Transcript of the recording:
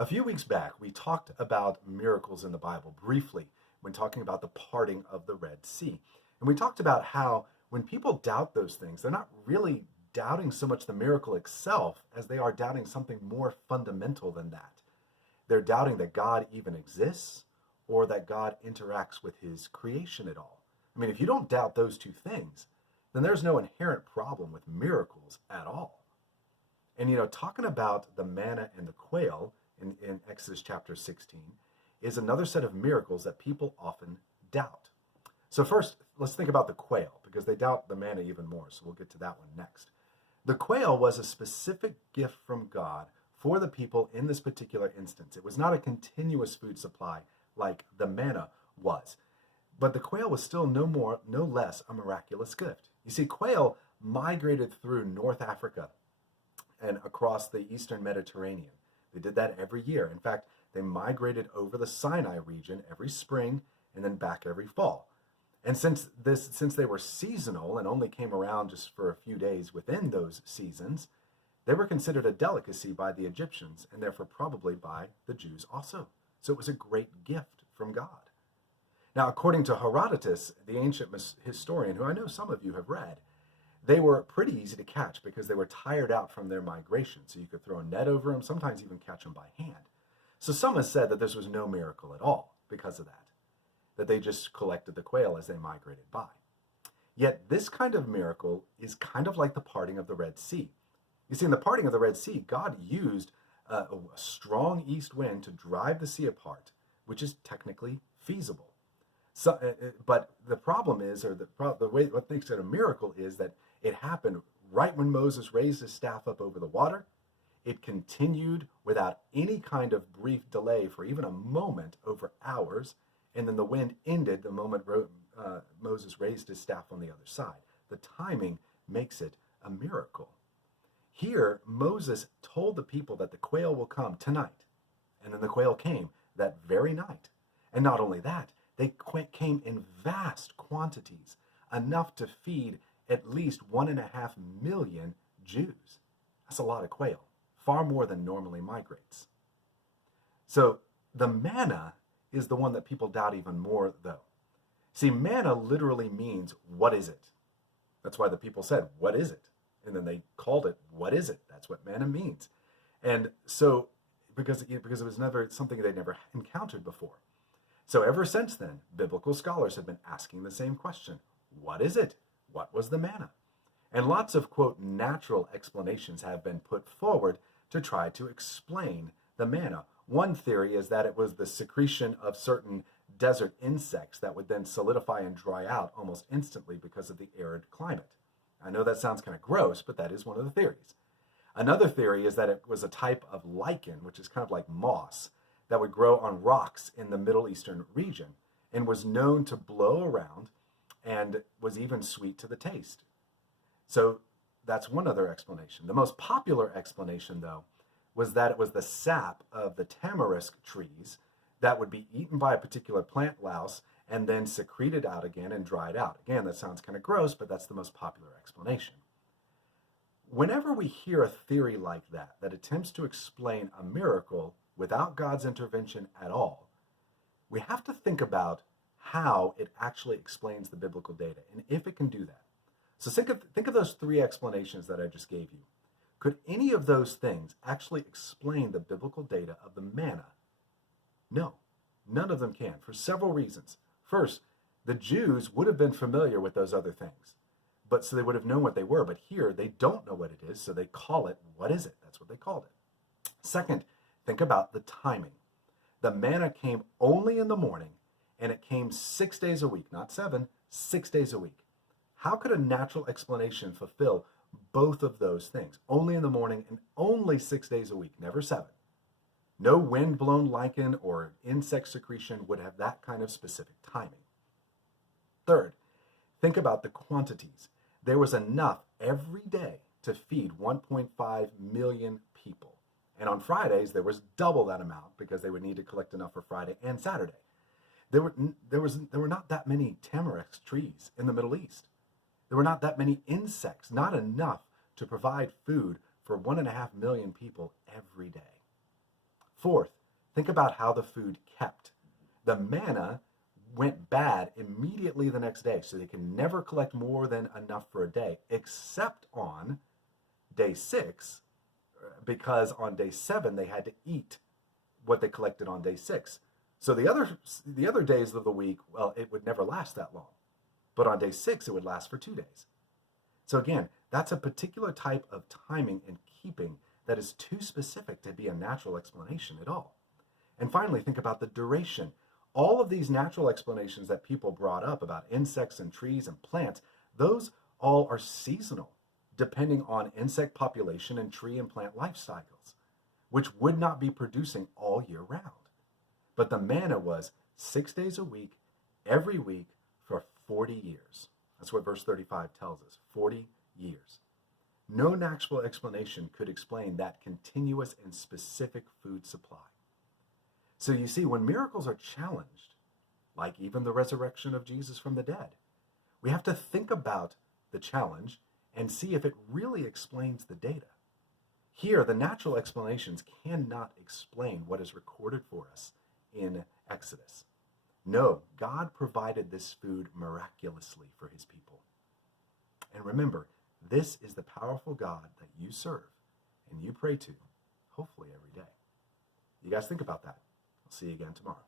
A few weeks back, we talked about miracles in the Bible briefly when talking about the parting of the Red Sea. And we talked about how when people doubt those things, they're not really doubting so much the miracle itself as they are doubting something more fundamental than that. They're doubting that God even exists or that God interacts with his creation at all. I mean, if you don't doubt those two things, then there's no inherent problem with miracles at all. And, talking about the manna and the quail in Exodus chapter 16 is another set of miracles that people often doubt. So first, let's think about the quail, because they doubt the manna even more, so we'll get to that one next. The quail was a specific gift from God for the people in this particular instance. It was not a continuous food supply like the manna was, but the quail was still no less a miraculous gift. You see, quail migrated through North Africa and across the eastern Mediterranean. They did that every year. In fact, they migrated over the Sinai region every spring and then back every fall. And since they were seasonal and only came around just for a few days within those seasons, they were considered a delicacy by the Egyptians and therefore probably by the Jews also. So it was a great gift from God. Now, according to Herodotus, the ancient historian, who I know some of you have read, they were pretty easy to catch because they were tired out from their migration. So you could throw a net over them, sometimes even catch them by hand. So some have said that this was no miracle at all because of that they just collected the quail as they migrated by. Yet this kind of miracle is kind of like the parting of the Red Sea. You see, in the parting of the Red Sea, God used a strong east wind to drive the sea apart, which is technically feasible. But the problem is, or the way what makes it a miracle is that it happened right when Moses raised his staff up over the water. It continued without any kind of brief delay for even a moment over hours, and then the wind ended the moment Moses raised his staff on the other side. The timing makes it a miracle. Here, Moses told the people that the quail will come tonight, and then the quail came that very night. And not only that, they came in vast quantities, enough to feed at least 1.5 million Jews. That's a lot of quail, far more than normally migrates. So the manna is the one that people doubt even more, though. See, manna literally means, what is it? That's why the people said, what is it? And then they called it, what is it? That's what manna means. And so, because it was never something they'd never encountered before. So ever since then, biblical scholars have been asking the same question. What is it? What was the manna? And lots of, quote, natural explanations have been put forward to try to explain the manna. One theory is that it was the secretion of certain desert insects that would then solidify and dry out almost instantly because of the arid climate. I know that sounds kind of gross, but that is one of the theories. Another theory is that it was a type of lichen, which is kind of like moss, that would grow on rocks in the Middle Eastern region and was known to blow around and was even sweet to the taste. So that's one other explanation. The most popular explanation, though, was that it was the sap of the tamarisk trees that would be eaten by a particular plant louse and then secreted out again and dried out. Again, that sounds kind of gross, but that's the most popular explanation. Whenever we hear a theory like that attempts to explain a miracle without God's intervention at all, we have to think about how it actually explains the biblical data and if it can do that. So think of those three explanations that I just gave you. Could any of those things actually explain the biblical data of the manna? No, none of them can, for several reasons. First, the Jews would have been familiar with those other things, but so they would have known what they were. But here, they don't know what it is, so they call it, what is it? That's what they called it. Second, think about the timing. The manna came only in the morning, and it came 6 days a week, not 7, 6 days a week. How could a natural explanation fulfill both of those things? Only in the morning and only 6 days a week, never 7. No wind-blown lichen or insect secretion would have that kind of specific timing. Third, think about the quantities. There was enough every day to feed 1.5 million people. And on Fridays, there was double that amount because they would need to collect enough for Friday and Saturday. There were not that many tamarisk trees in the Middle East. There were not that many insects, not enough to provide food for 1.5 million people every day. Fourth, think about how the food kept. The manna went bad immediately the next day, so they can never collect more than enough for a day, except on day 6, because on day 7 they had to eat what they collected on day 6. So the other days of the week, well, it would never last that long. But on day 6, it would last for 2 days. So again, that's a particular type of timing and keeping that is too specific to be a natural explanation at all. And finally, think about the duration. All of these natural explanations that people brought up about insects and trees and plants, those all are seasonal, depending on insect population and tree and plant life cycles, which would not be producing all year round. But the manna was 6 days a week, every week for 40 years. That's what verse 35 tells us, 40 years. No natural explanation could explain that continuous and specific food supply. So you see, when miracles are challenged, like even the resurrection of Jesus from the dead, we have to think about the challenge and see if it really explains the data. Here, the natural explanations cannot explain what is recorded for us in Exodus. No, God provided this food miraculously for his people. And remember, this is the powerful God that you serve and you pray to, hopefully every day. You guys think about that. I'll see you again tomorrow.